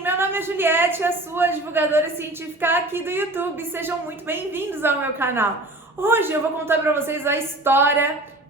bem? Meu nome é Juliette, a sua divulgadora científica aqui do YouTube. Sejam muito bem-vindos ao meu canal. Hoje eu vou contar para vocês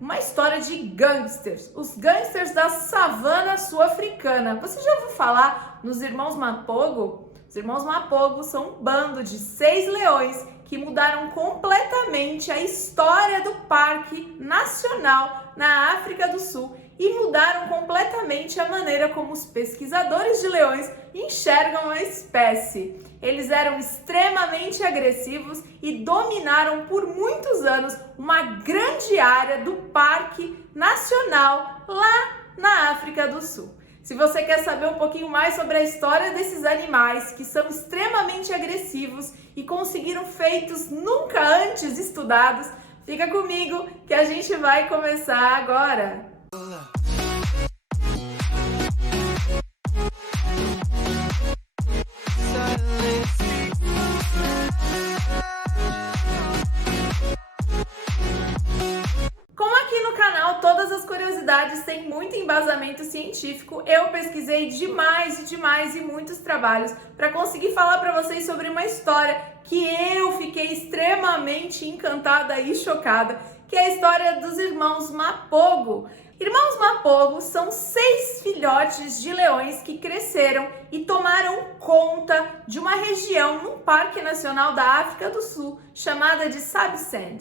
uma história de gangsters, os gangsters da savana sul-africana. Você já ouviu falar nos Irmãos Mapogo? Os Irmãos Mapogo são um bando de 6 leões que mudaram completamente a história do Parque Nacional na África do Sul e mudaram completamente a maneira como os pesquisadores de leões enxergam a espécie. Eles eram extremamente agressivos e dominaram por muitos anos uma grande área do Parque Nacional lá na África do Sul. Se você quer saber um pouquinho mais sobre a história desses animais que são extremamente agressivos e conseguiram feitos nunca antes estudados, fica comigo que a gente vai começar agora. Como aqui no canal todas as curiosidades têm muito embasamento científico, eu pesquisei demais e muitos trabalhos para conseguir falar para vocês sobre uma história que eu fiquei extremamente encantada e chocada, que é a história dos Irmãos Mapogo. Irmãos Mapogo são 6 filhotes de leões que cresceram e tomaram conta de uma região no Parque Nacional da África do Sul chamada de Sabsand.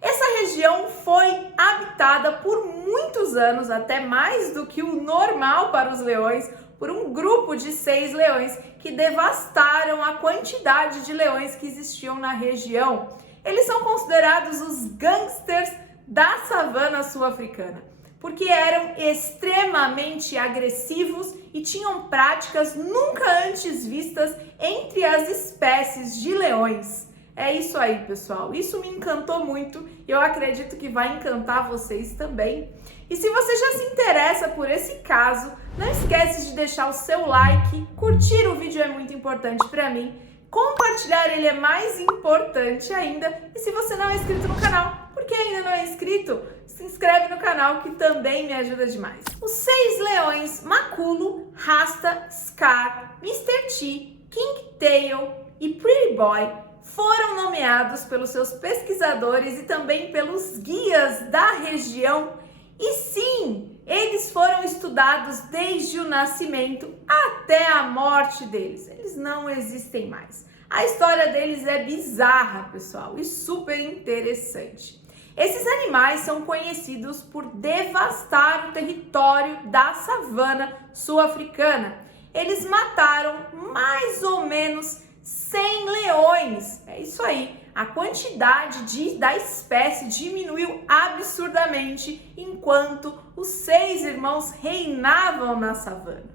Essa região foi habitada por muitos anos, até mais do que o normal para os leões, por um grupo de 6 leões que devastaram a quantidade de leões que existiam na região. Eles são considerados os gangsters da savana sul-africana, porque eram extremamente agressivos e tinham práticas nunca antes vistas entre as espécies de leões. É isso aí, pessoal. Isso me encantou muito e eu acredito que vai encantar vocês também. E se você já se interessa por esse caso, não esquece de deixar o seu like, curtir o vídeo é muito importante para mim, compartilhar ele é mais importante ainda. E se você não é inscrito no canal, por que ainda não é inscrito? Se inscreve no canal que também me ajuda demais. Os 6 leões Maculo, Rasta, Scar, Mr. T, King Tail e Pretty Boy foram nomeados pelos seus pesquisadores e também pelos guias da região. E sim, eles foram estudados desde o nascimento até a morte deles. Eles não existem mais. A história deles é bizarra, pessoal, e super interessante. Esses animais são conhecidos por devastar o território da savana sul-africana. Eles mataram mais ou menos 100 leões. É isso aí. A quantidade da espécie diminuiu absurdamente enquanto os 6 irmãos reinavam na savana.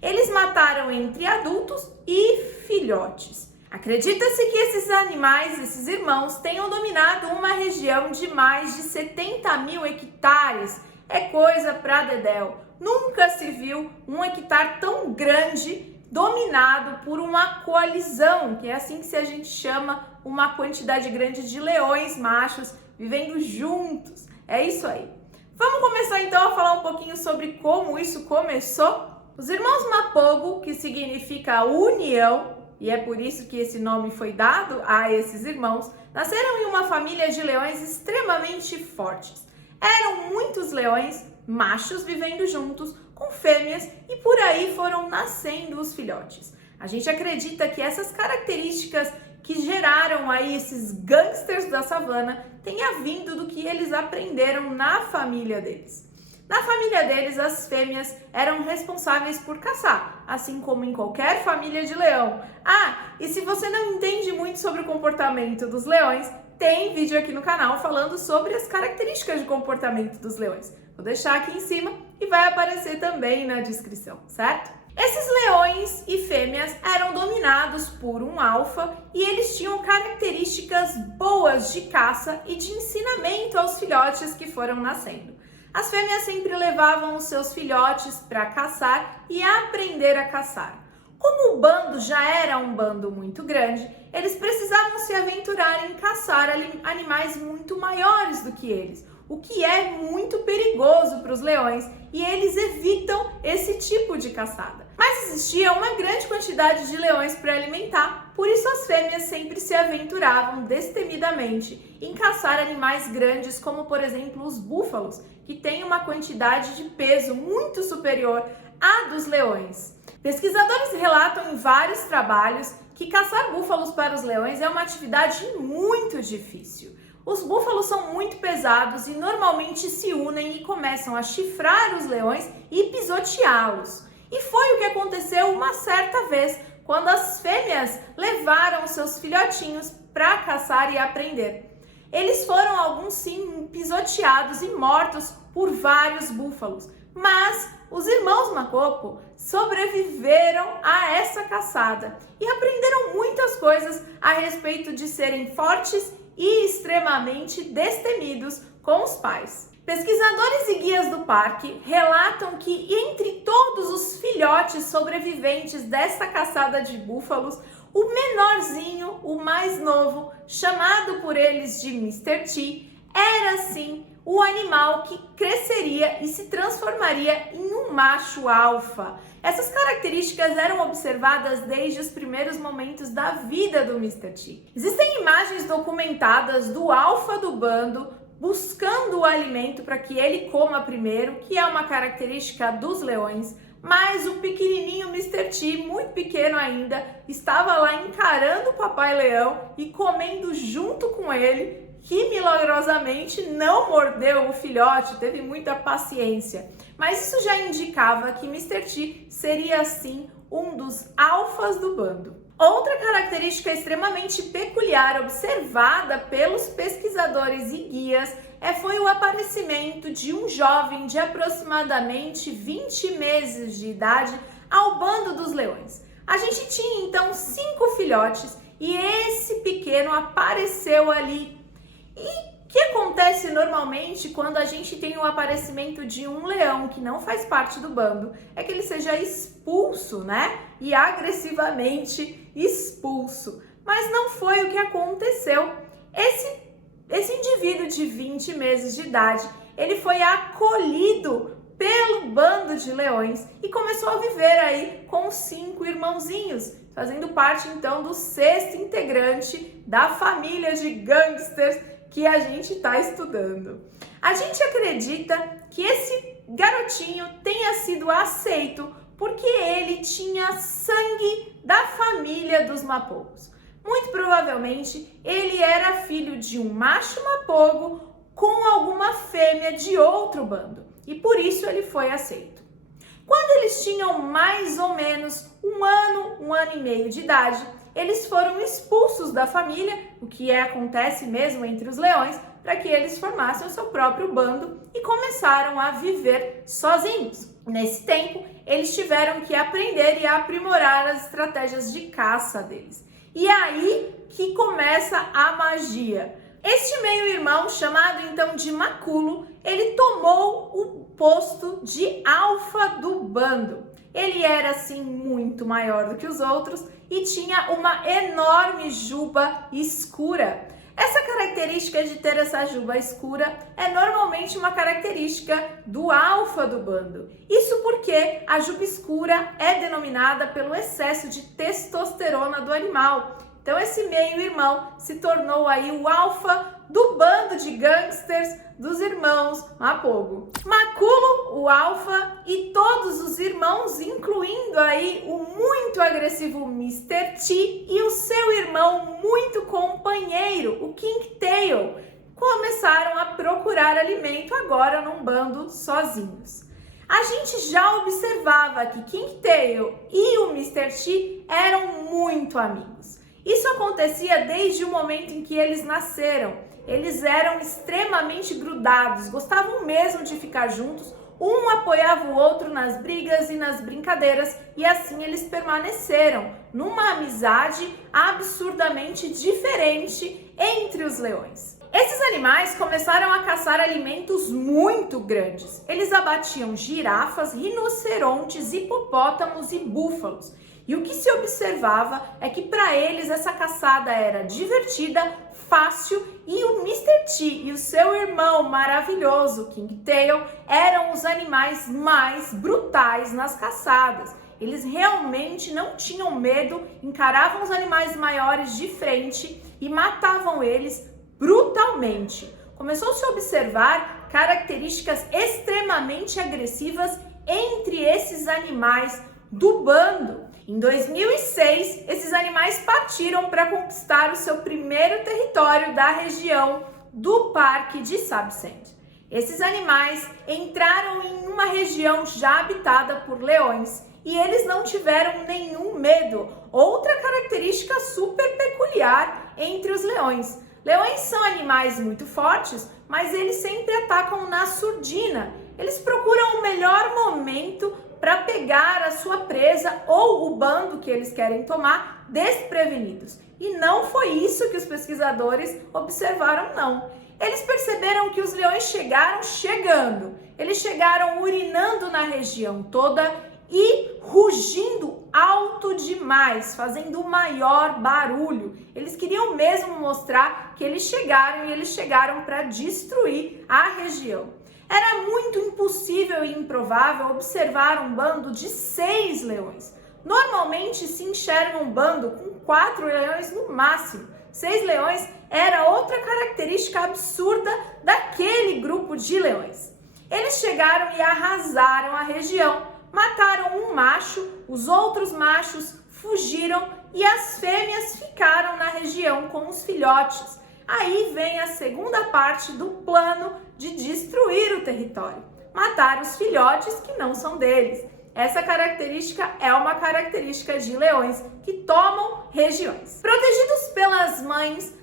Eles mataram entre adultos e filhotes. Acredita-se que esses animais, esses irmãos, tenham dominado uma região de mais de 70 mil hectares. É coisa pra dedéu. Nunca se viu um hectare tão grande dominado por uma coalizão, que é assim que a gente chama uma quantidade grande de leões machos vivendo juntos. É isso aí. Vamos começar então a falar um pouquinho sobre como isso começou. Os Irmãos Mapogo, que significa união, e é por isso que esse nome foi dado a esses irmãos, nasceram em uma família de leões extremamente fortes. Eram muitos leões machos vivendo juntos com fêmeas e por aí foram nascendo os filhotes. A gente acredita que essas características que geraram aí esses gangsters da savana tenha vindo do que eles aprenderam na família deles. Na família deles, as fêmeas eram responsáveis por caçar, assim como em qualquer família de leão. E se você não entende muito sobre o comportamento dos leões, tem vídeo aqui no canal falando sobre as características de comportamento dos leões. Vou deixar aqui em cima e vai aparecer também na descrição, certo? Esses leões e fêmeas eram dominados por um alfa e eles tinham características boas de caça e de ensinamento aos filhotes que foram nascendo. As fêmeas sempre levavam os seus filhotes para caçar e aprender a caçar. Como o bando já era um bando muito grande, eles precisavam se aventurar em caçar animais muito maiores do que eles, o que é muito perigoso para os leões, e eles evitam esse tipo de caçada. Mas existia uma grande quantidade de leões para alimentar, por isso as fêmeas sempre se aventuravam destemidamente em caçar animais grandes, como por exemplo os búfalos, que têm uma quantidade de peso muito superior à dos leões. Pesquisadores relatam em vários trabalhos que caçar búfalos para os leões é uma atividade muito difícil. Os búfalos são muito pesados e normalmente se unem e começam a chifrar os leões e pisoteá-los. E foi o que aconteceu uma certa vez, quando as fêmeas levaram seus filhotinhos para caçar e aprender. Eles foram, alguns sim, pisoteados e mortos por vários búfalos, mas os irmãos Macoco sobreviveram a essa caçada e aprenderam muitas coisas a respeito de serem fortes e extremamente destemidos com os pais. Pesquisadores e guias do parque relatam que entre todos os filhotes sobreviventes dessa caçada de búfalos, o menorzinho, o mais novo, chamado por eles de Mr. T, era sim o animal que cresceria e se transformaria em um macho alfa. Essas características eram observadas desde os primeiros momentos da vida do Mr. T. Existem imagens documentadas do alfa do bando buscando o alimento para que ele coma primeiro, que é uma característica dos leões, mas o pequenininho Mr. T, muito pequeno ainda, estava lá encarando o papai leão e comendo junto com ele, que milagrosamente não mordeu o filhote, teve muita paciência. Mas isso já indicava que Mr. T seria, assim, um dos alfas do bando. Outra característica extremamente peculiar observada pelos pesquisadores e guias foi o aparecimento de um jovem de aproximadamente 20 meses de idade ao bando dos leões. A gente tinha então 5 filhotes e esse pequeno apareceu ali. E o que acontece normalmente quando a gente tem o aparecimento de um leão que não faz parte do bando é que ele seja expulso, né? E agressivamente expulso. Mas não foi o que aconteceu. Esse indivíduo de 20 meses de idade, ele foi acolhido pelo bando de leões e começou a viver aí com 5 irmãozinhos, fazendo parte então do 6º integrante da família de gangsters que a gente está estudando. A gente acredita que esse garotinho tenha sido aceito porque ele tinha sangue da família dos Mapogos. Muito provavelmente ele era filho de um macho Mapogo com alguma fêmea de outro bando e por isso ele foi aceito. Quando eles tinham mais ou menos um ano e meio de idade, eles foram expulsos da família, o que acontece mesmo entre os leões, para que eles formassem o seu próprio bando e começaram a viver sozinhos. Nesse tempo, eles tiveram que aprender e aprimorar as estratégias de caça deles. E é aí que começa a magia. Este meio-irmão, chamado então de Maculo, ele tomou o posto de alfa do bando. Ele era assim muito maior do que os outros e tinha uma enorme juba escura. Essa característica de ter essa juba escura é normalmente uma característica do alfa do bando. Isso porque a juba escura é denominada pelo excesso de testosterona do animal. Então esse meio-irmão se tornou aí o alfa do bando de gangsters dos irmãos Mapogo. Maculo, o alfa, e todos os irmãos, incluindo aí o muito agressivo Mr. T e o seu irmão muito companheiro, o King Tail, começaram a procurar alimento agora num bando sozinhos. A gente já observava que King Tail e o Mr. T eram muito amigos. Isso acontecia desde o momento em que eles nasceram. Eles eram extremamente grudados, gostavam mesmo de ficar juntos, um apoiava o outro nas brigas e nas brincadeiras, e assim eles permaneceram numa amizade absurdamente diferente entre os leões. Esses animais começaram a caçar alimentos muito grandes. Eles abatiam girafas, rinocerontes, hipopótamos e búfalos. E o que se observava é que para eles essa caçada era divertida, fácil, e o Mr. T e o seu irmão maravilhoso, King Tail, eram os animais mais brutais nas caçadas. Eles realmente não tinham medo, encaravam os animais maiores de frente e matavam eles brutalmente. Começou-se a observar características extremamente agressivas entre esses animais do bando. Em 2006, esses animais partiram para conquistar o seu primeiro território da região do Parque de Sabsend. Esses animais entraram em uma região já habitada por leões e eles não tiveram nenhum medo. Outra característica super peculiar entre os leões. Leões são animais muito fortes, mas eles sempre atacam na surdina. Eles procuram o melhor momento para pegar a sua presa ou o bando que eles querem tomar desprevenidos. E não foi isso que os pesquisadores observaram, não. Eles perceberam que os leões chegaram chegando. Eles chegaram urinando na região toda e rugindo alto demais, fazendo o maior barulho. Eles queriam mesmo mostrar que eles chegaram e eles chegaram para destruir a região. Era muito impossível e improvável observar um bando de 6 leões. Normalmente se enxerga um bando com 4 leões no máximo. 6 leões era outra característica absurda daquele grupo de leões. Eles chegaram e arrasaram a região, mataram um macho, os outros machos fugiram e as fêmeas ficaram na região com os filhotes. Aí vem a segunda parte do plano de destruir o território, matar os filhotes que não são deles. Essa característica é uma característica de leões que tomam regiões. Protegidos pelas mães,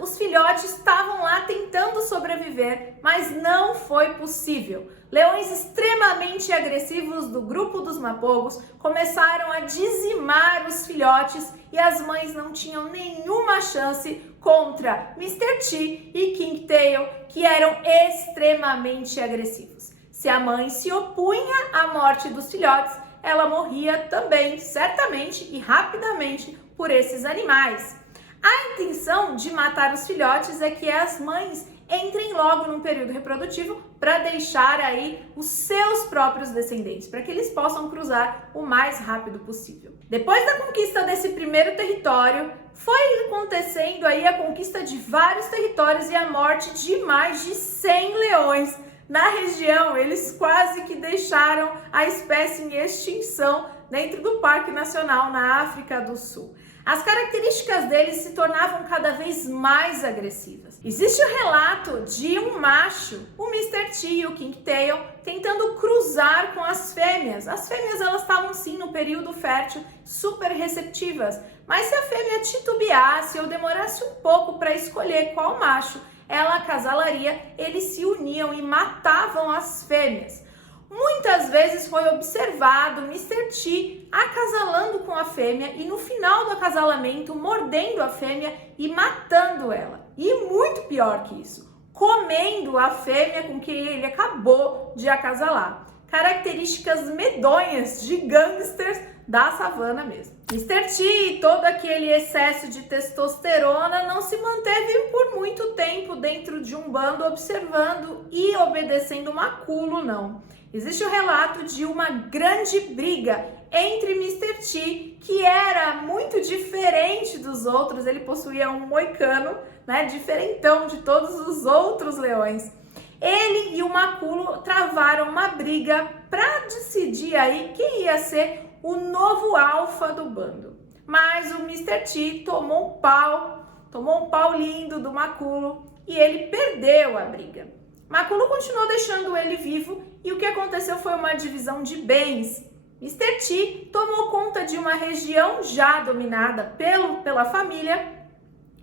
os filhotes estavam lá tentando sobreviver, mas não foi possível. Leões extremamente agressivos do grupo dos Mapogos começaram a dizimar os filhotes e as mães não tinham nenhuma chance contra Mr. T e King Tail, que eram extremamente agressivos. Se a mãe se opunha à morte dos filhotes, ela morria também, certamente e rapidamente, por esses animais. A intenção de matar os filhotes é que as mães entrem logo num período reprodutivo para deixar aí os seus próprios descendentes, para que eles possam cruzar o mais rápido possível. Depois da conquista desse primeiro território, foi acontecendo aí a conquista de vários territórios e a morte de mais de 100 leões. Na região, eles quase que deixaram a espécie em extinção dentro do Parque Nacional na África do Sul. As características deles se tornavam cada vez mais agressivas. Existe o relato de um macho, o Mr. T e o King Tail, tentando cruzar com as fêmeas. As fêmeas elas estavam sim no período fértil, super receptivas, mas se a fêmea titubeasse ou demorasse um pouco para escolher qual macho ela acasalaria, eles se uniam e matavam as fêmeas. Muitas vezes foi observado Mr. T acasalando com a fêmea e no final do acasalamento mordendo a fêmea e matando ela. E muito pior que isso, comendo a fêmea com quem ele acabou de acasalar. Características medonhas de gangsters da savana mesmo. Mr. T e todo aquele excesso de testosterona não se manteve por muito tempo dentro de um bando observando e obedecendo maculo, não. Existe o relato de uma grande briga entre Mr. T, que era muito diferente dos outros, ele possuía um moicano, né, diferentão de todos os outros leões. Ele e o maculo travaram uma briga para decidir aí quem ia ser o novo alfa do bando. Mas o Mr. T tomou um pau lindo do maculo e ele perdeu a briga. Maculo continuou deixando ele vivo e o que aconteceu foi uma divisão de bens. Mr. T tomou conta de uma região já dominada pela família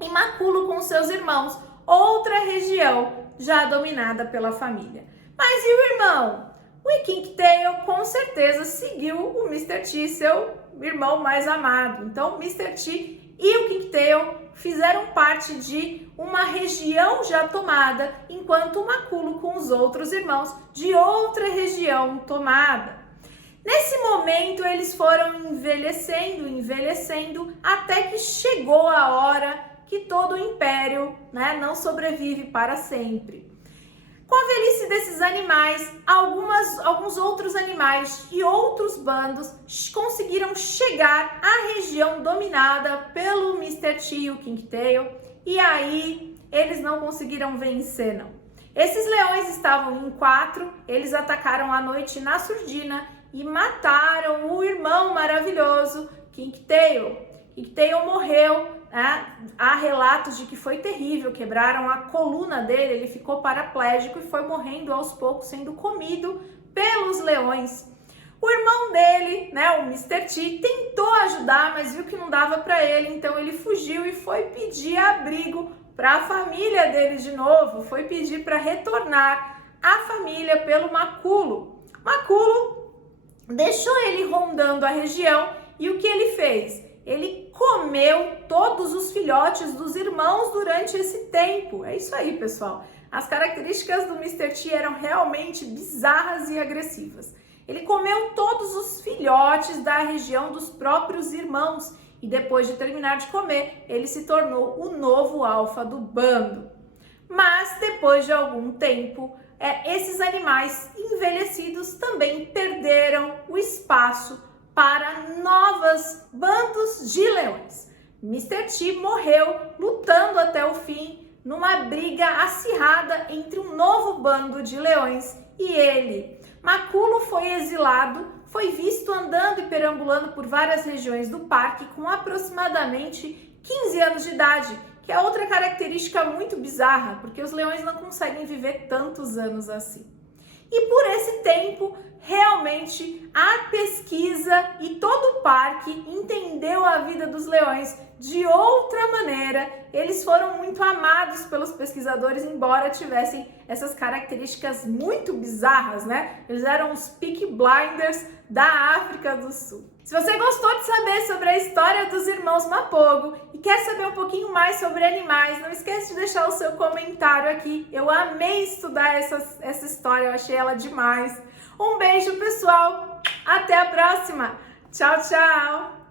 e Maculo com seus irmãos, outra região já dominada pela família. Mas e o irmão? O King Tail com certeza seguiu o Mr. T, seu irmão mais amado. Então, Mr. T e o King Tail fizeram parte de uma região já tomada, enquanto o Maculo com os outros irmãos de outra região tomada. Nesse momento, eles foram envelhecendo, até que chegou a hora que todo o império, né, não sobrevive para sempre. Com a velhice desses animais, alguns outros animais e outros bandos conseguiram chegar à região dominada pelo Mr. T e o Kingtail, e aí eles não conseguiram vencer, não. Esses leões estavam em 4, eles atacaram à noite na surdina e mataram o irmão maravilhoso, Kingtail. Kingtail morreu. Há relatos de que foi terrível, quebraram a coluna dele, ele ficou paraplégico e foi morrendo aos poucos, sendo comido pelos leões. O irmão dele, o Mr. T, tentou ajudar, mas viu que não dava para ele, então ele fugiu e foi pedir abrigo para a família dele de novo, foi pedir para retornar à família pelo Maculo. Maculo deixou ele rondando a região e o que ele fez? Ele comeu todos os filhotes dos irmãos durante esse tempo. É isso aí, pessoal. As características do Mr. T eram realmente bizarras e agressivas. Ele comeu todos os filhotes da região dos próprios irmãos e depois de terminar de comer, ele se tornou o novo alfa do bando. Mas depois de algum tempo, esses animais envelhecidos também perderam o espaço para novos bandos de leões. Mr. T morreu lutando até o fim numa briga acirrada entre um novo bando de leões e ele. Maculo foi exilado, foi visto andando e perambulando por várias regiões do parque com aproximadamente 15 anos de idade, que é outra característica muito bizarra, porque os leões não conseguem viver tantos anos assim. E por esse tempo, realmente, a pesquisa e todo o parque entendeu a vida dos leões de outra maneira. Eles foram muito amados pelos pesquisadores, embora tivessem essas características muito bizarras, Eles eram os Peaky Blinders da África do Sul. Se você gostou de saber sobre a história dos irmãos Mapogo e quer saber um pouquinho mais sobre animais, não esquece de deixar o seu comentário aqui. Eu amei estudar essa história, eu achei ela demais. Um beijo, pessoal! Até a próxima! Tchau, tchau!